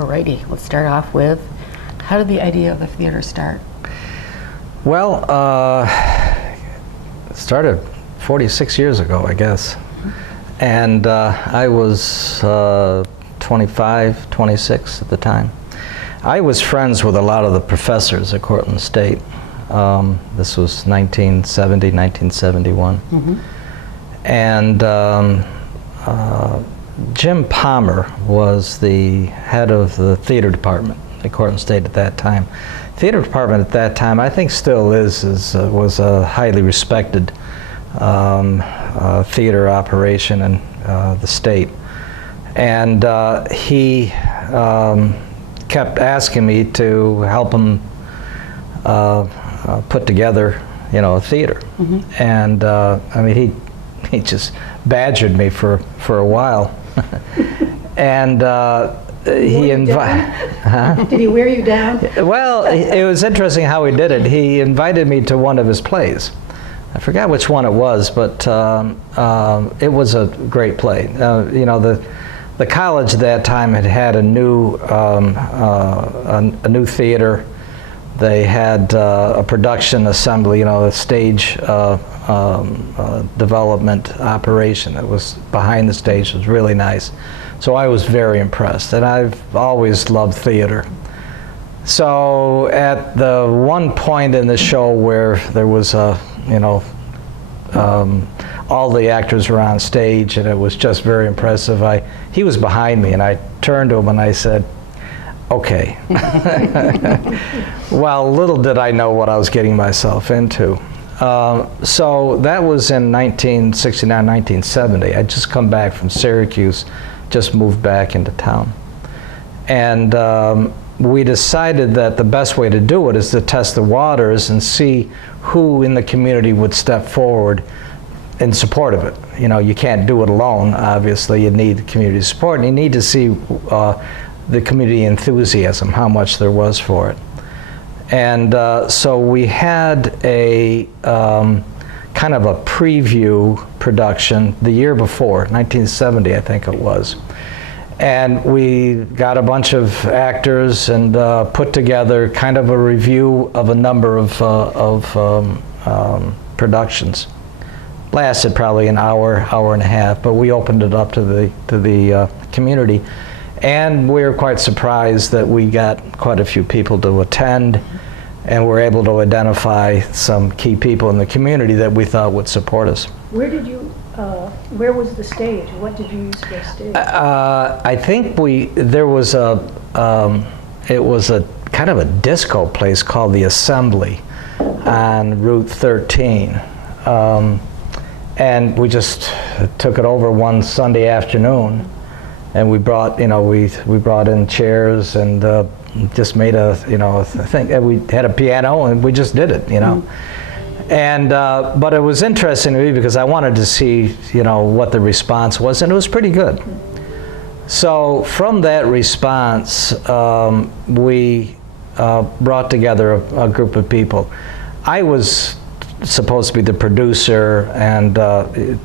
Alrighty, let's start off with, how did the idea of the theater start? Well, it started 46 years ago, I guess. And I was 25, 26 at the time. I was friends with a lot of the professors at Cortland State. This was 1970, 1971. Mm-hmm. And Jim Palmer was the head of the theater department at Cortland State at that time. Theater department at that time, I think still was a highly respected theater operation in the state. And he kept asking me to help him put together, a theater. Mm-hmm. And I mean, he just badgered me for a while. And he invited. Huh? Did he wear you down? Well, it was interesting how he did it. He invited me to one of his plays. I forgot which one it was, but it was a great play. The college at that time had a new theater. They had a production assembly, a stage development operation that was behind the stage. It was really nice. So I was very impressed, and I've always loved theater. So at the one point in the show where there was all the actors were on stage, and it was just very impressive. He was behind me, and I turned to him and I said, "Okay." Well, little did I know what I was getting myself into. So that was in 1969, 1970. I'd just come back from Syracuse, just moved back into town. And we decided that the best way to do it is to test the waters and see who in the community would step forward in support of it. You can't do it alone, obviously. You need community support, and you need to see the community enthusiasm, how much there was for it. And so we had a kind of a preview production the year before, 1970, I think it was. And we got a bunch of actors and put together kind of a review of a number of productions. Lasted probably an hour, hour and a half, but we opened it up to the community. And we were quite surprised that we got quite a few people to attend, and we're able to identify some key people in the community that we thought would support us. Where was the stage? What did you use for a stage? I think it was a kind of a disco place called the Assembly on Route 13. And we just took it over one Sunday afternoon, and we brought, we brought in chairs and just made a thing. We had a piano and we just did it, Mm-hmm. And but it was interesting to me because I wanted to see, what the response was, and it was pretty good. So from that response, we brought together a group of people. I was supposed to be the producer and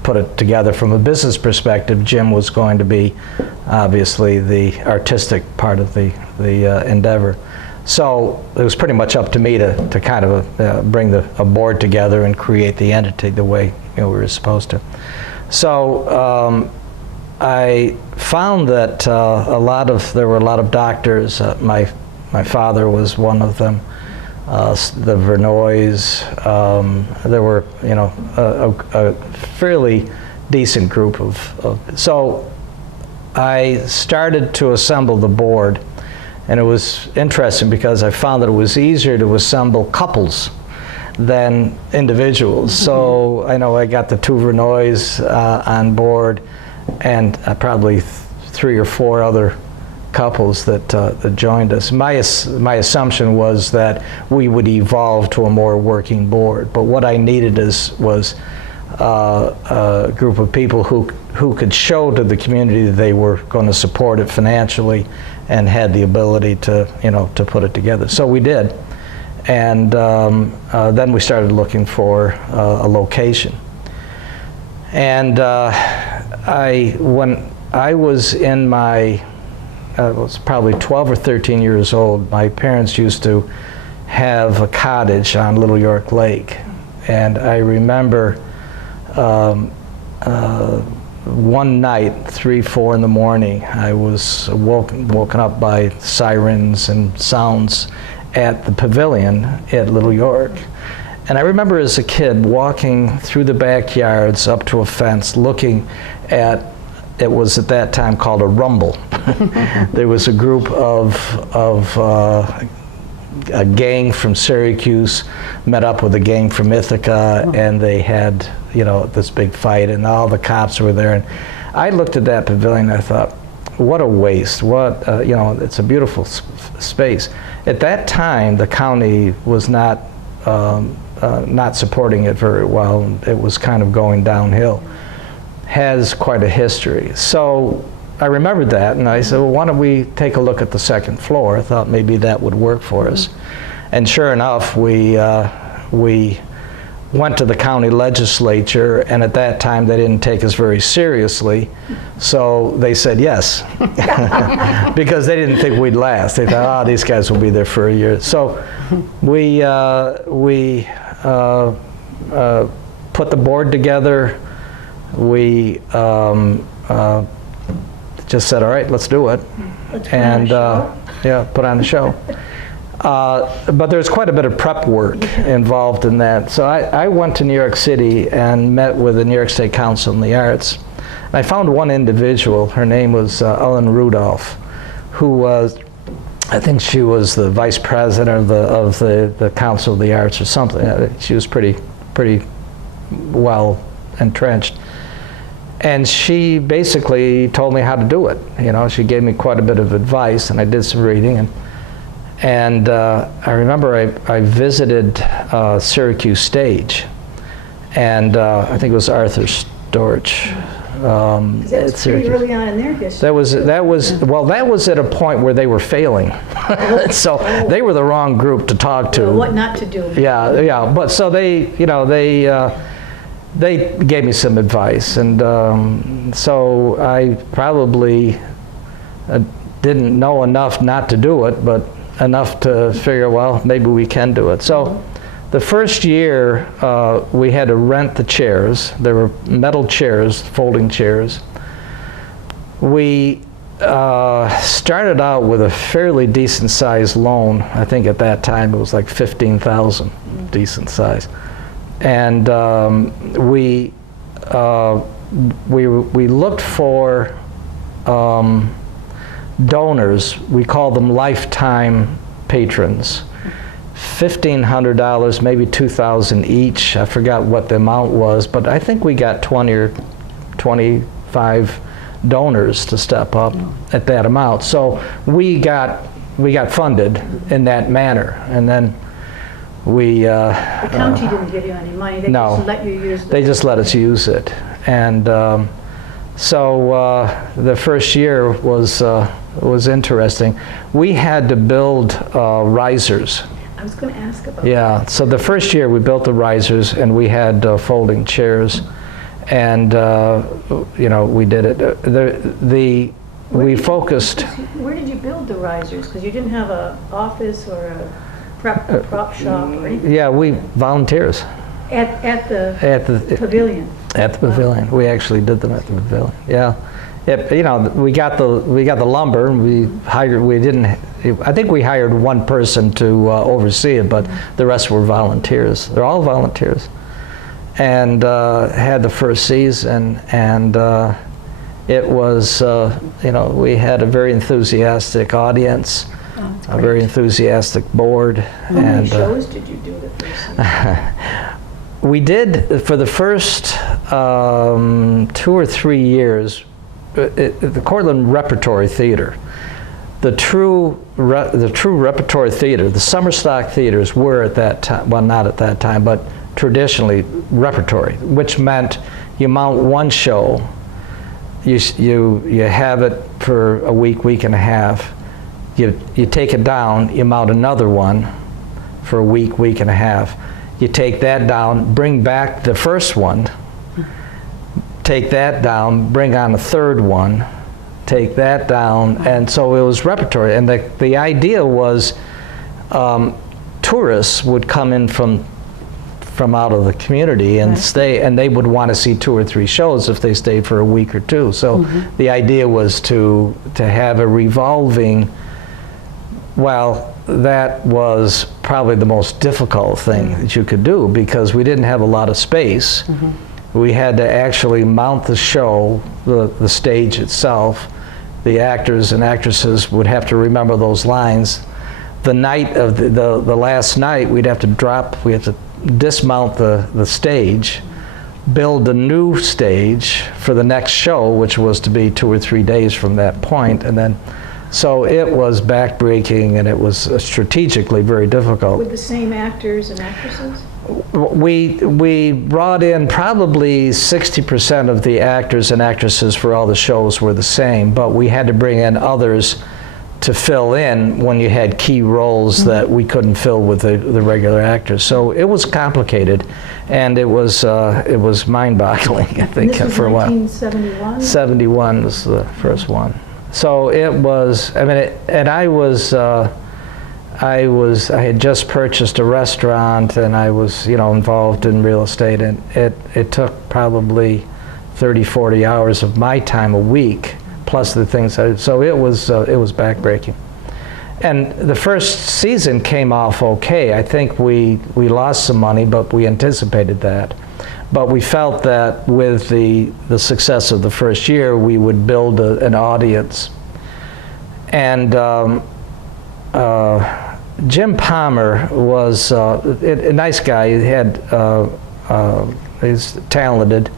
put it together from a business perspective. Jim was going to be obviously the artistic part of the endeavor. So it was pretty much up to me to kind of bring a board together and create the entity the way we were supposed to. So I found that there were a lot of doctors. My father was one of them. The Vernoys. There were, a fairly decent group of. So I started to assemble the board, and it was interesting because I found that it was easier to assemble couples than individuals. Mm-hmm. So I know I got the two Vernoys on board, and probably 3 or 4 other couples that joined us. My assumption was that we would evolve to a more working board, but what I needed was a group of people who could show to the community that they were going to support it financially and had the ability to put it together. So we did, and then we started looking for a location. And when I was in my I was probably 12 or 13 years old, my parents used to have a cottage on Little York Lake. And I remember one night, 3, 4 in the morning, I was woken up by sirens and sounds at the pavilion at Little York. And I remember as a kid walking through the backyards up to a fence looking at, it was at that time called a rumble. There was a group of a gang from Syracuse met up with a gang from Ithaca, and they had, this big fight, and all the cops were there. And I looked at that pavilion and I thought, what a waste. What, it's a beautiful space. At that time, the county was not supporting it very well. It was kind of going downhill. Has quite a history. So I remembered that, and I said, well, why don't we take a look at the second floor? I thought maybe that would work for us. And sure enough, we went to the county legislature, and at that time they didn't take us very seriously, so they said yes. Because they didn't think we'd last. They thought, these guys will be there for a year. So we put the board together. We just said, all right, let's do it. And put on the show. But there's quite a bit of prep work involved in that. So I went to New York City and met with the New York State Council on the Arts. And I found one individual, her name was Ellen Rudolph, who was, I think she was the vice president of the Council of the Arts or something. She was pretty well entrenched. And she basically told me how to do it. She gave me quite a bit of advice, and I did some reading. And I remember I visited Syracuse Stage, and I think it was Arthur Storch. That was pretty early on in their history. That was at a point where they were failing. So they were the wrong group to talk to. What not to do. Yeah. But so they gave me some advice, and so I probably didn't know enough not to do it, but enough to figure, well, maybe we can do it. So the first year, we had to rent the chairs. There were metal chairs, folding chairs. We started out with a fairly decent-sized loan. I think at that time it was like $15,000, decent size. And we looked for donors. We called them lifetime patrons. $1,500, maybe $2,000 each. I forgot what the amount was, but I think we got 20 or 25 donors to step up at that amount. So we got funded in that manner, and then we. The county didn't give you any money. They just let you use it. They just let us use it, and so the first year was interesting. We had to build risers. I was going to ask about that. So the first year we built the risers, and we had folding chairs, and we did it. We focused. Where did you build the risers? Because you didn't have an office or a prop shop or anything. Yeah, we volunteers. At the pavilion. At the pavilion. We actually did them at the pavilion. Yeah. We got the lumber, and I think we hired one person to oversee it, but the rest were volunteers. They're all volunteers. And had the first season, and it was, we had a very enthusiastic audience, a very enthusiastic board. How many shows did you do the first season? We did, for the first 2 or 3 years, the Cortland Repertory Theatre. The true repertory theater, the summer stock theaters were at that time, well, not at that time, but traditionally repertory, which meant you mount one show, you have it for a week and a half, you take it down, you mount another one for a week and a half, you take that down, bring back the first one, take that down, bring on a third one, take that down, and so it was repertory. And the idea was tourists would come in from out of the community and stay, and they would want to see 2 or 3 shows if they stayed for a week or 2. So the idea was to have a revolving. Well, that was probably the most difficult thing that you could do, because we didn't have a lot of space. We had to actually mount the show, the stage itself. The actors and actresses would have to remember those lines. The night of the last night, we had to dismount the stage, build a new stage for the next show, which was to be 2 or 3 days from that point, and then, so it was backbreaking, and it was strategically very difficult. With the same actors and actresses? We brought in probably 60% of the actors and actresses for all the shows were the same, but we had to bring in others to fill in when you had key roles that we couldn't fill with the regular actors. So it was complicated, and it was mind-boggling, I think, for a while. And this was 1971? 71 was the first one. So it was, I mean, and I had just purchased a restaurant, and I was, involved in real estate, and it took probably 30, 40 hours of my time a week, plus the things so it was backbreaking. And the first season came off okay. I think we lost some money, but we anticipated that. But we felt that with the success of the first year, we would build an audience. And Jim Palmer was a nice guy. He's talented,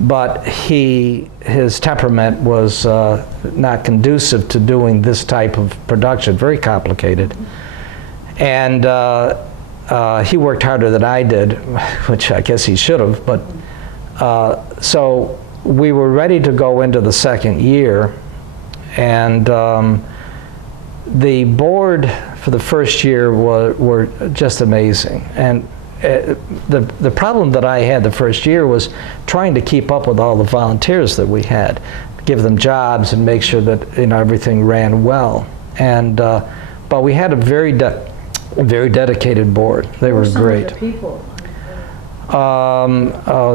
but his temperament was not conducive to doing this type of production, very complicated. And he worked harder than I did, which I guess he should have, but so we were ready to go into the second year, and the board for the first year were just amazing. And the problem that I had the first year was trying to keep up with all the volunteers that we had, give them jobs and make sure that everything ran well. And but we had a very dedicated board. They were great. Some of the people.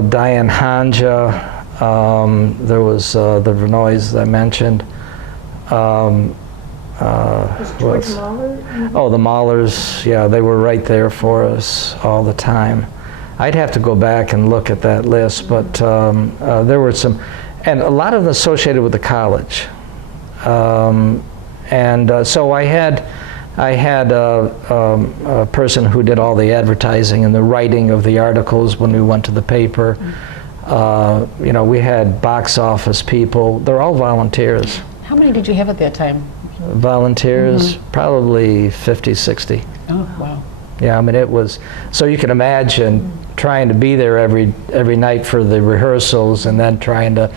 Diane Hanja. There was the Vernoys I mentioned. Was George Mahler? Oh, the Mahlers, yeah, they were right there for us all the time. I'd have to go back and look at that list, but there were some, and a lot of them associated with the college. So I had a person who did all the advertising and the writing of the articles when we went to the paper. We had box office people. They're all volunteers. How many did you have at that time? Volunteers, probably 50, 60. Oh, wow. Yeah, I mean, it was, so you can imagine trying to be there every night for the rehearsals, and then trying to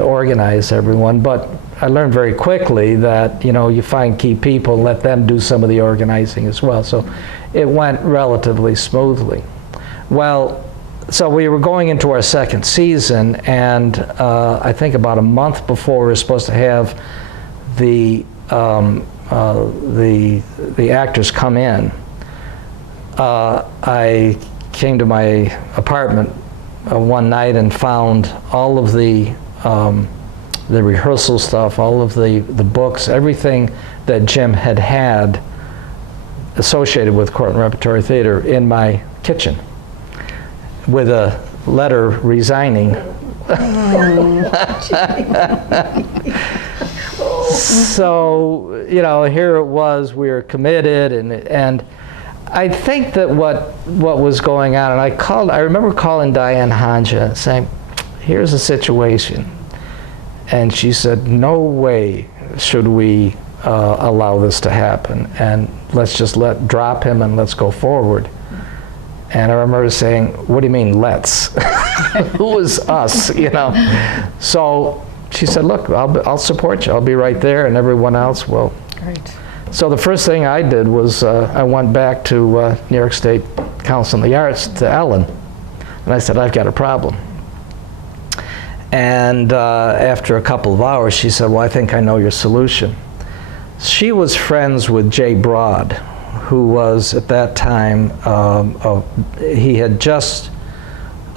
organize everyone. But I learned very quickly that, you find key people and let them do some of the organizing as well. So it went relatively smoothly. Well, so we were going into our second season, and I think about a month before we were supposed to have the actors come in, I came to my apartment one night and found all of the rehearsal stuff, all of the books, everything that Jim had associated with Cortland Repertory Theatre in my kitchen, with a letter resigning. So, here it was, we were committed, and I think that what was going on, and I remember calling Diane Hanja saying, here's the situation. And she said, no way should we allow this to happen, and let's just drop him and let's go forward. And I remember saying, what do you mean, let's? Who is us, So she said, look, I'll support you. I'll be right there, and everyone else will. Great. So the first thing I did was I went back to New York State Council on the Arts, to Ellen, and I said, I've got a problem. And after a couple of hours, she said, well, I think I know your solution. She was friends with Jay Broad, who was at that time, he had just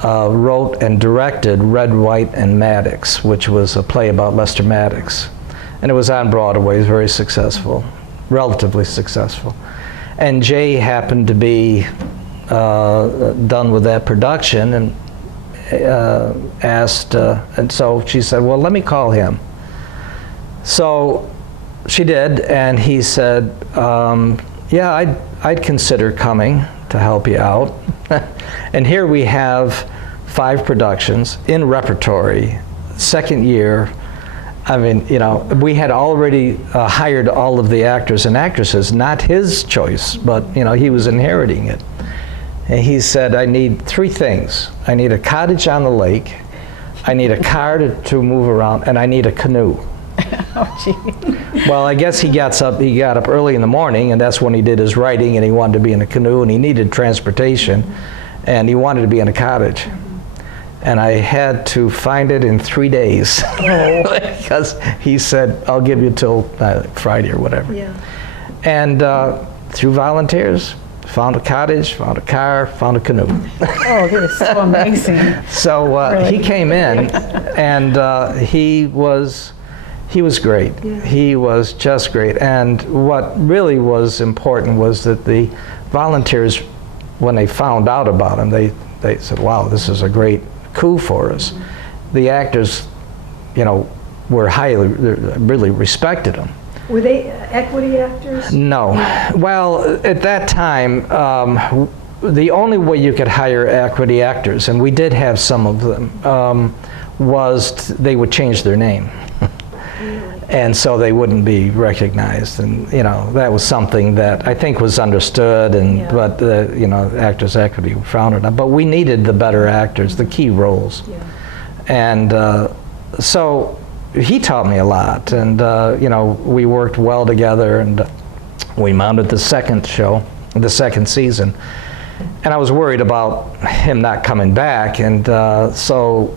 wrote and directed Red, White, and Maddox, which was a play about Lester Maddox. And it was on Broadway. It was very successful, relatively successful. And Jay happened to be done with that production and asked, and so she said, well, let me call him. So she did, and he said, yeah, I'd consider coming to help you out. And here we have 5 productions in repertory, second year. I mean, you know, we had already hired all of the actors and actresses, not his choice, but, you know, he was inheriting it. And he said, I need 3 things. I need a cottage on the lake, I need a car to move around, and I need a canoe. Oh, gee. Well, I guess he got up early in the morning, and that's when he did his writing, and he wanted to be in a canoe, and he needed transportation, and he wanted to be in a cottage. And I had to find it in 3 days. Because he said, I'll give you till Friday or whatever. Yeah. And through volunteers, found a cottage, found a car, found a canoe. Oh, this is so amazing. So Really? he came in, and he was great. Yeah. He was just great. And what really was important was that the volunteers, when they found out about him, they said, wow, this is a great coup for us. The actors, you know, really respected him. Were they equity actors? No. Well, at that time, the only way you could hire equity actors, and we did have some of them, was they would change their name. And so they wouldn't be recognized, and you know, that was something that I think was understood, and Yeah. but you know, Actors Equity founded it. But we needed the better actors, the key roles, Yeah. and so he taught me a lot, and you know, we worked well together, and we mounted the second show, the second season, and I was worried about him not coming back, and so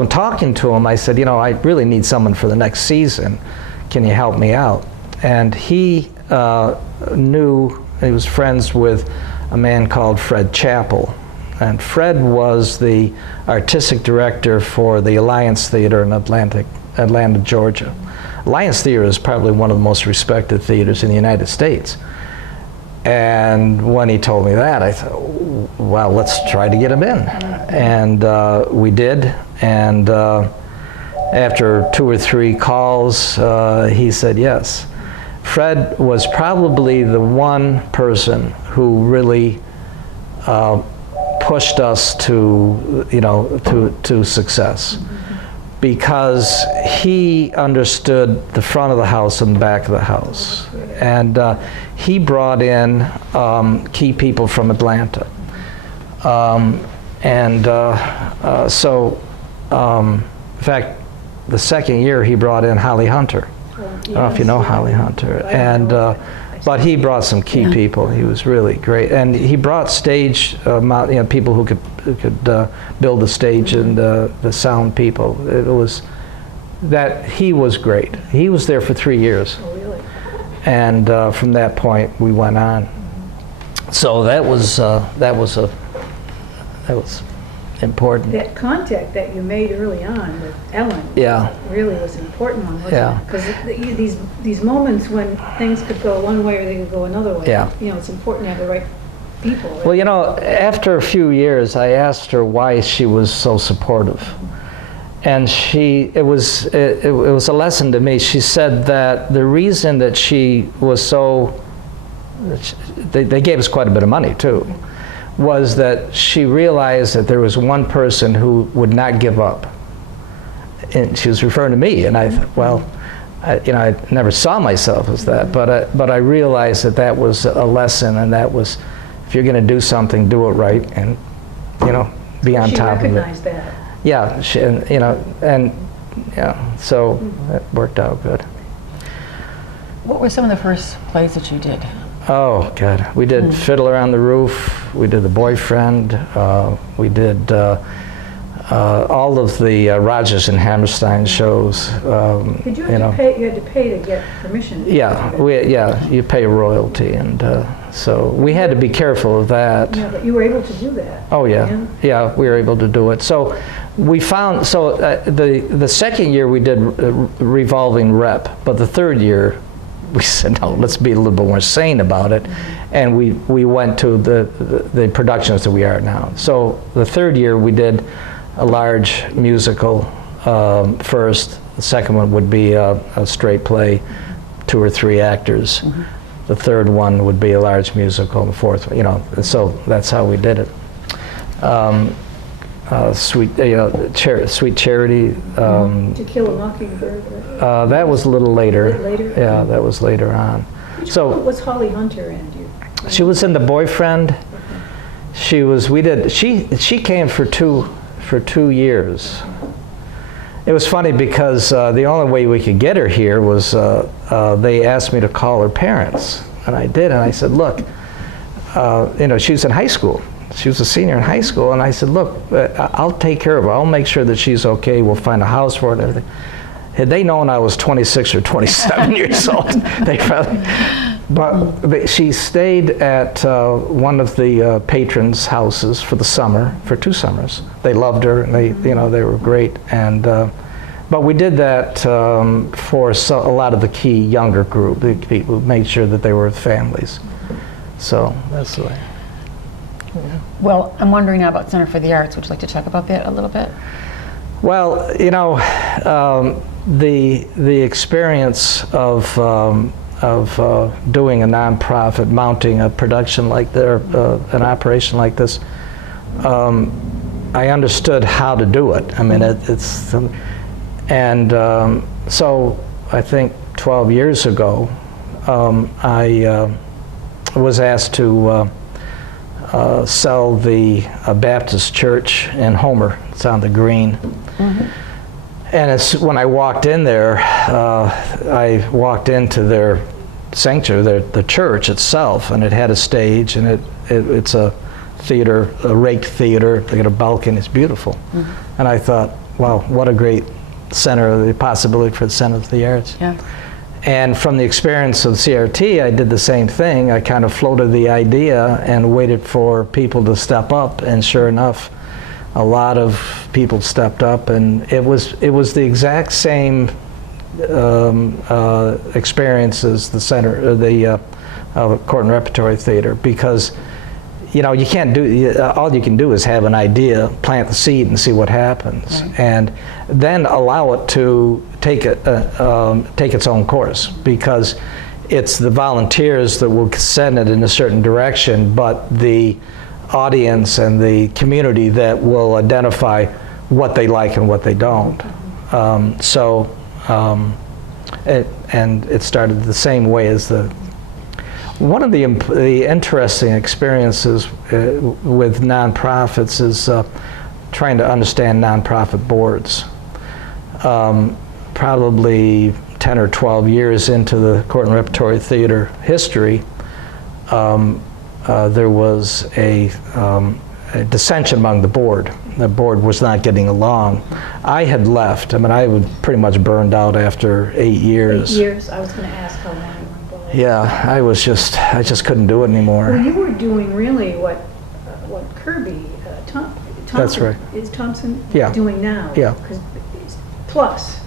in talking to him, I said, you know, I really need someone for the next season. Can you help me out? And he knew, he was friends with a man called Fred Chappell. And Fred was the artistic director for the Alliance Theater in Atlanta, Georgia. Alliance Theater is probably one of the most respected theaters in the United States. And when he told me that, I thought, well, let's try to get him in. And we did. And after 2 or 3 calls, he said yes. Fred was probably the one person who really pushed us to, you know, to success, because he understood the front of the house and the back of the house, and he brought in key people from Atlanta, in fact, the second year he brought in Holly Hunter. I don't know if you know Holly Hunter, and but he brought some key people. He was really great, and he brought stage, you know, people who could build the stage and the sound people. It was that he was great. He was there for 3 years, Oh, really? and from that point we went on. So that was important. That contact that you made early on with Ellen Yeah. really was an important one, wasn't Yeah. it? Because these moments when things could go one way or they could go another way, Yeah. you know, it's important to have the right people. Right? Well, you know, after a few years, I asked her why she was so supportive, and it was a lesson to me. She said that the reason that she was so, they gave us quite a bit of money too, was that she realized that there was one person who would not give up, and she was referring to me. And I thought, well, you know, I never saw myself as that, but I realized that was a lesson, and that was, if you're going to do something, do it right, and you know, be on top of it. She recognized that. Yeah, you know, and yeah, so it worked out good. What were some of the first plays that you did? Oh God, we did Fiddler on the Roof. We did The Boyfriend. We did all of the Rodgers and Hammerstein shows. Did you have to pay? You had to pay to get permission. Yeah, you pay a royalty, and so we had to be careful of that. Yeah, but you were able to do that. Oh yeah, we were able to do it. So we found the second year we did revolving rep, but the third year we said, no, let's be a little bit more sane about it, and we went to the productions that we are now. So the third year we did a large musical first. The second one would be a straight play, 2 or 3 actors. Mm-hmm. The third one would be a large musical, and the fourth, so that's how we did it. Sweet Charity. To Kill a Mockingbird. That was a little later. Later? Yeah, that was later on. What was Holly Hunter in? She was in The Boyfriend. Okay. She came for 2 years. It was funny because the only way we could get her here was they asked me to call her parents, and I did, and I said, look, she was in high school. She was a senior in high school, and I said, look, I'll take care of her. I'll make sure that she's okay. We'll find a house for her and everything. Had they known I was 26 or 27 years old, they probably... But she stayed at one of the patrons' houses for the summer, for 2 summers. They loved her, and they were great. And but we did that for a lot of the key younger group, the people, made sure that they were with families. So that's the way. Yeah. Well, I'm wondering now about Center for the Arts. Would you like to talk about that a little bit? Well, the experience of doing a nonprofit, mounting a production like an operation like this, I understood how to do it. I mean, so I think 12 years ago, I was asked to sell the Baptist church in Homer. It's on the green. Mm-hmm. And when I walked in there, I walked into their sanctuary, the church itself, and it had a stage, and it's a theater, a raked theater. They got a balcony. It's beautiful. Mm-hmm. And I thought, wow, what a great center, the possibility for the Center for the Arts. Yeah. And from the experience of CRT, I did the same thing. I kind of floated the idea and waited for people to step up, and sure enough, a lot of people stepped up, and it was the exact same experience as the center, the Cortland Repertory Theatre, because you can't do, all you can do is have an idea, plant the seed, and see what happens, right. And then allow it to take its own course, because it's the volunteers that will send it in a certain direction, but the audience and the community that will identify what they like and what they don't. And it started the same way as one of the interesting experiences with nonprofits is trying to understand nonprofit boards. Probably 10 or 12 years into the Cortland Repertory Theatre history, there was a dissension among the board. The board was not getting along. I had left. I mean, I was pretty much burned out after 8 years. 8 years. I was going to ask how long you were going. Yeah, I just couldn't do it anymore. Well, you were doing really what Kirby, Thompson, that's right. Is Thompson yeah. doing now? Yeah. Plus.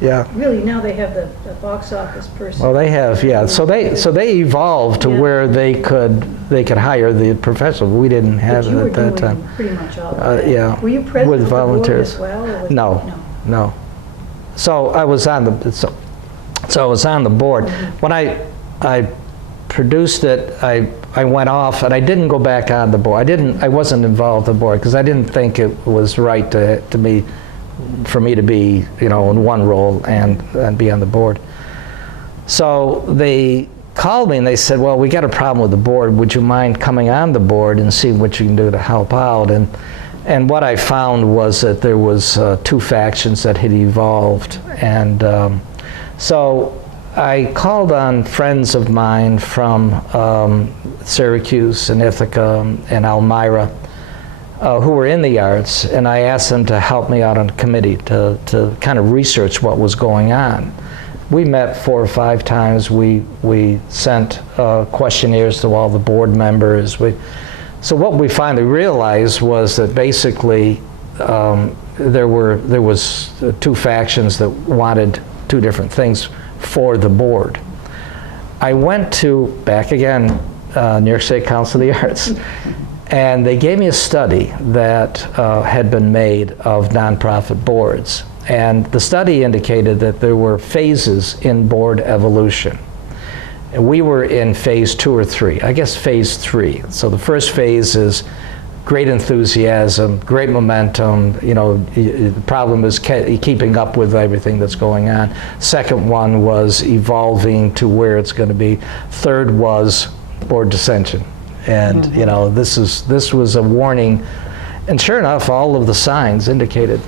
Yeah. Really, now they have the box office person. Well, they have, yeah. So they evolved to where they could hire the professional. We didn't have it at that time. Pretty much all of that. Yeah. Were you president with of the volunteers board as well? No. So I was on the I was on the board. Mm-hmm. When I produced it, I went off, and I didn't go back on the board. I wasn't involved in the board because I didn't think it was right for me to be, in one role and be on the board. So they called me and they said, well, we got a problem with the board. Would you mind coming on the board and seeing what you can do to help out? And what I found was that there was 2 factions that had evolved. And so I called on friends of mine from Syracuse and Ithaca and Elmira, who were in the arts, and I asked them to help me out on a committee to kind of research what was going on. We met 4 or 5 times. We sent questionnaires to all the board members. So what we finally realized was that basically there was 2 factions that wanted 2 different things for the board. I went to, back again, New York State Council of the Arts, and they gave me a study that had been made of nonprofit boards. And the study indicated that there were phases in board evolution. And we were in phase 2 or 3, I guess phase 3. So the first phase is great enthusiasm, great momentum, the problem is keeping up with everything that's going on. Second one was evolving to where it's going to be. Third was board dissension. And this was a warning, and sure enough, all of the signs indicated.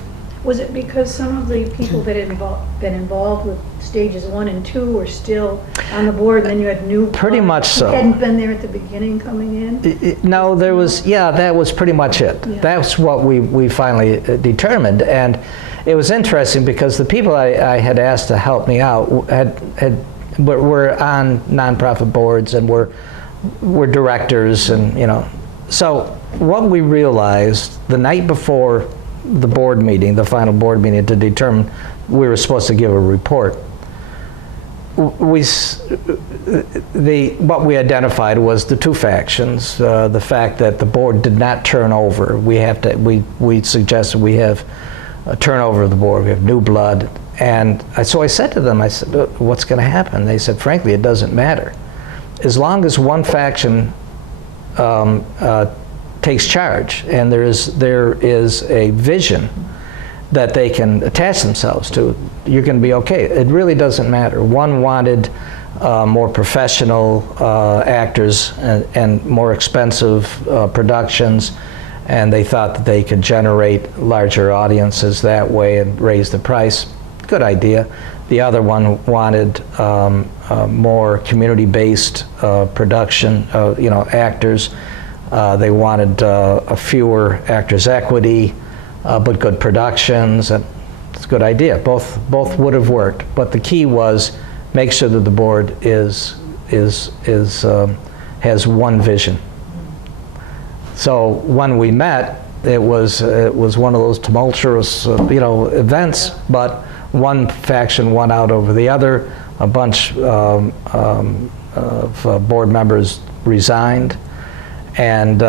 Was it because some of the people that had been involved with stages 1 and 2 were still on the board, and then you had new? Pretty much so. Who hadn't been there at the beginning coming in? No, there was. Yeah, that was pretty much it. Yeah. That's what we finally determined, and it was interesting because the people I had asked to help me out were on nonprofit boards and were directors, and so what we realized the night before the board meeting, the final board meeting, to determine we were supposed to give a report, what we identified was the 2 factions, the fact that the board did not turn over. We suggested we have a turnover of the board, we have new blood, and so I said to them, I said, what's going to happen? They said, frankly, it doesn't matter. As long as one faction takes charge and there is a vision that they can attach themselves to, you're going to be okay. It really doesn't matter. One wanted more professional actors and more expensive productions, and they thought that they could generate larger audiences that way and raise the price. Good idea. The other one wanted more community-based production, actors. They wanted a fewer actors' equity, but good productions. And it's a good idea. Both would have worked. But the key was make sure that the board has one vision. So when we met, it was one of those tumultuous events, but one faction won out over the other. A bunch of board members resigned, and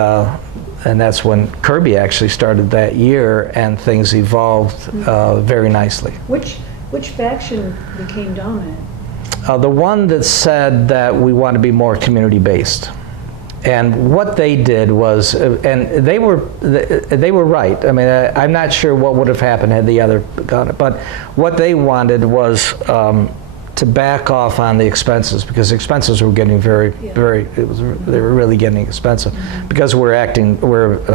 that's when Kirby actually started that year, and things evolved very nicely. Which faction became dominant? The one that said that we want to be more community-based. And what they did was, and they were right. I mean, I'm not sure what would have happened had the other gone it. But what they wanted was to back off on the expenses, because expenses were getting they were really getting expensive, because we're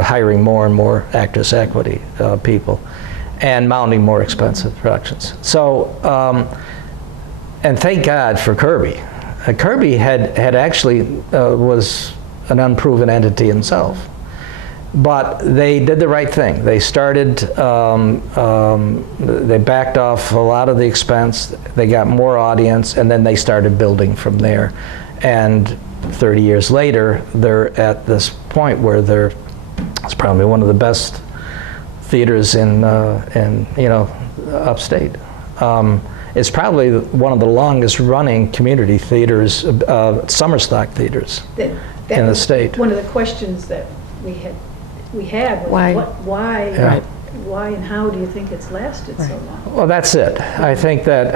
hiring more and more actress equity people, and mounting more expensive productions. So, and thank God for Kirby. Kirby had actually was an unproven entity himself, but they did the right thing. They started, they backed off a lot of the expense, they got more audience, and then they started building from there. And 30 years later, they're at this point where it's probably one of the best theaters in upstate. It's probably one of the longest running community theaters, summer stock theaters in the state. One of the questions that we had was why and how do you think it's lasted so long? Well, that's it. I think that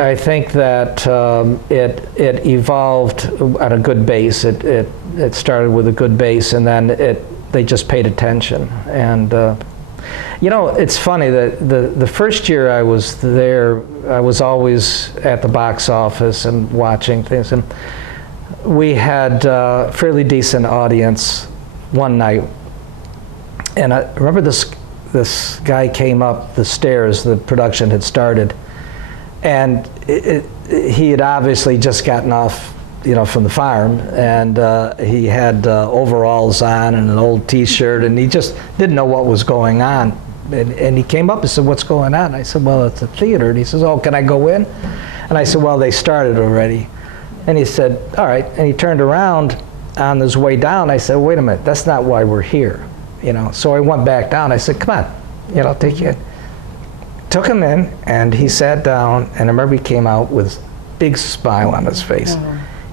it evolved on a good base. It started with a good base, and then they just paid attention. And it's funny that the first year I was there, I was always at the box office and watching things, and we had a fairly decent audience one night, and I remember this guy came up the stairs. The production had started, and he had obviously just gotten off from the farm, and he had overalls on and an old T-shirt, and he just didn't know what was going on. And he came up and said, "What's going on?" I said, "Well, it's a theater." And he says, "Oh, can I go in?" And I said, "Well, they started already." And he said, "All right." And he turned around on his way down. I said, "Wait a minute, that's not why we're here." So I went back down. I said, "Come on, take you in." Took him in, and he sat down, and I remember he came out with a big smile on his face.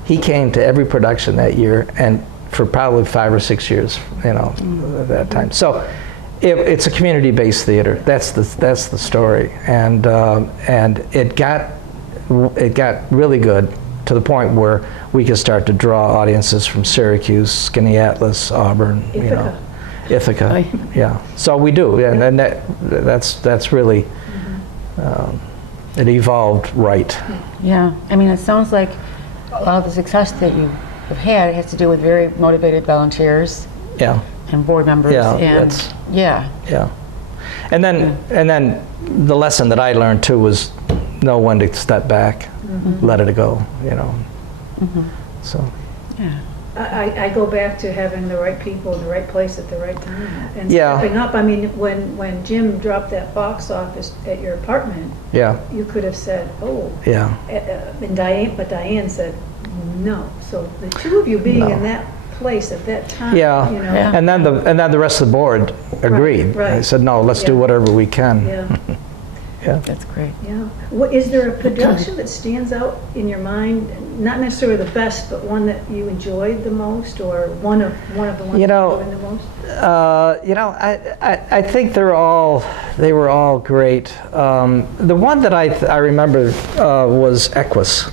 He came to every production that year, and for probably 5 or 6 years, at that time. So it's a community-based theater. That's the story, and it got really good to the point where we could start to draw audiences from Syracuse, Skaneateles, Auburn, Ithaca. Yeah. So we do, and that's really it evolved right. Yeah, I mean, it sounds like a lot of the success that you have had has to do with very motivated volunteers. Yeah. And board members. Yeah. And yeah. And then the lesson that I learned too was know when to step back, let it go. So. Yeah. I go back to having the right people in the right place at the right time and Yeah. stepping up. I mean, when Jim dropped that box off at your apartment, you could have said, "Oh," and Diane said, "No." So the two of you being in that place at that time, and then the rest of the board agreed. Right. I said, "No, let's do whatever we can." Yeah. That's great. Yeah. Is there a production that stands out in your mind? Not necessarily the best, but one that you enjoyed the most, or one of the ones you enjoyed the most? I think they were all great. The one that I remember was Equus,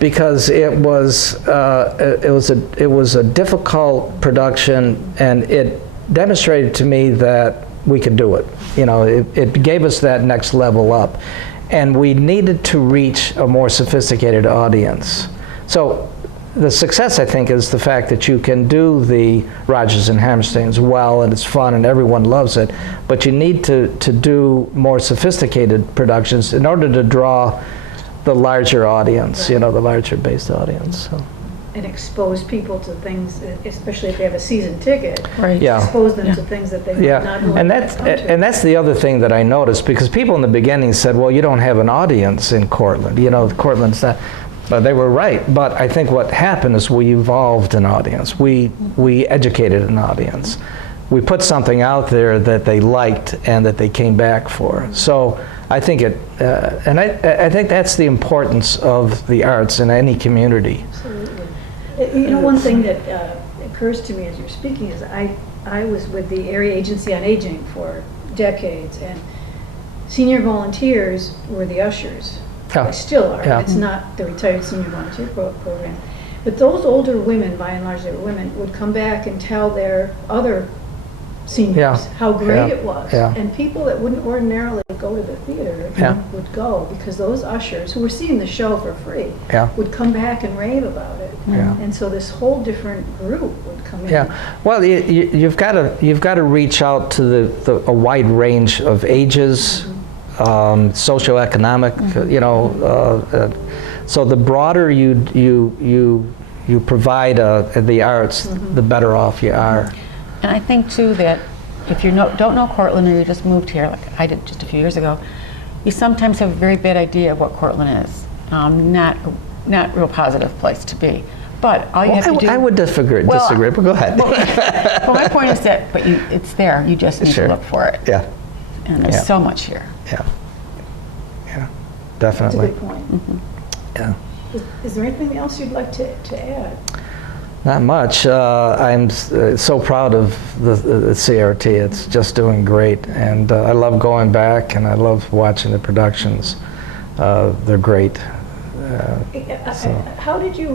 because it was a difficult production, and it demonstrated to me that we could do it. It gave us that next level up, and we needed to reach a more sophisticated audience. So the success, I think, is the fact that you can do the Rodgers and Hammersteins well, and it's fun, and everyone loves it, but you need to do more sophisticated productions in order to draw the larger audience, the larger based audience. So. And expose people to things, especially if they have a season ticket. Right. Yeah. Expose them to things that they might not know. And that's the other thing that I noticed, because people in the beginning said, "Well, you don't have an audience in Cortland. Cortland's not." But they were right. But I think what happened is we evolved an audience. We educated an audience. We put something out there that they liked and that they came back for. So I think I think that's the importance of the arts in any community. Absolutely. One thing that occurs to me as you're speaking is I was with the Area Agency on Aging for decades, and senior volunteers were the ushers. Yeah. They still are. Yeah. It's not the retired senior volunteer program. But those older women, by and large they were women, would come back and tell their other seniors how great it was. Yeah. And people that wouldn't ordinarily go to the theater would go, because those ushers who were seeing the show for free would come back and rave about it. Yeah. And so this whole different group would come in. Yeah, well, you've got to reach out to a wide range of ages, socioeconomic, so the broader you provide the arts, the better off you are. And I think too that if you don't know Cortland, or you just moved here, like I did just a few years ago, you sometimes have a very bad idea of what Cortland is. Not a real positive place to be. But all you have to do... I would disagree, but go ahead. Well, my point is that, it's there. You just need to look for it. Yeah. And there's so much here. Yeah. Definitely. That's a good point. Yeah. Is there anything else you'd like to add? Not much. I'm so proud of the CRT. It's just doing great, and I love going back, and I love watching the productions. They're great. How did you?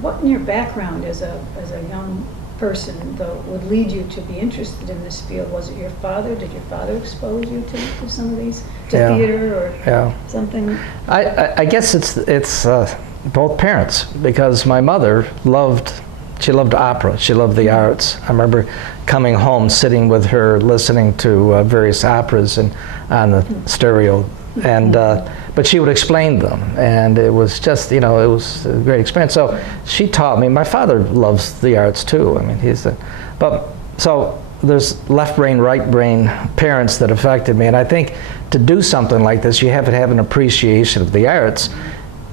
What in your background as a young person, though, would lead you to be interested in this field? Was it your father? Did your father expose you to some of these, theater or something? I guess it's both parents, because my mother loved opera. She loved the arts. I remember coming home, sitting with her, listening to various operas and on the stereo And but she would explain them, and it was just, it was a great experience. So she taught me. My father loves the arts too. I mean, so there's left brain, right brain parents that affected me, and I think to do something like this, you have to have an appreciation of the arts,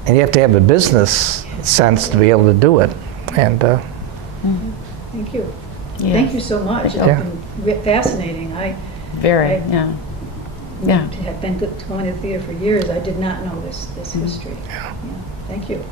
and you have to have the business sense to be able to do it. And thank you. Yes. Thank you so much. It's been fascinating. Very, I have been going to the theater for years. I did not know this history. Yeah. Thank you.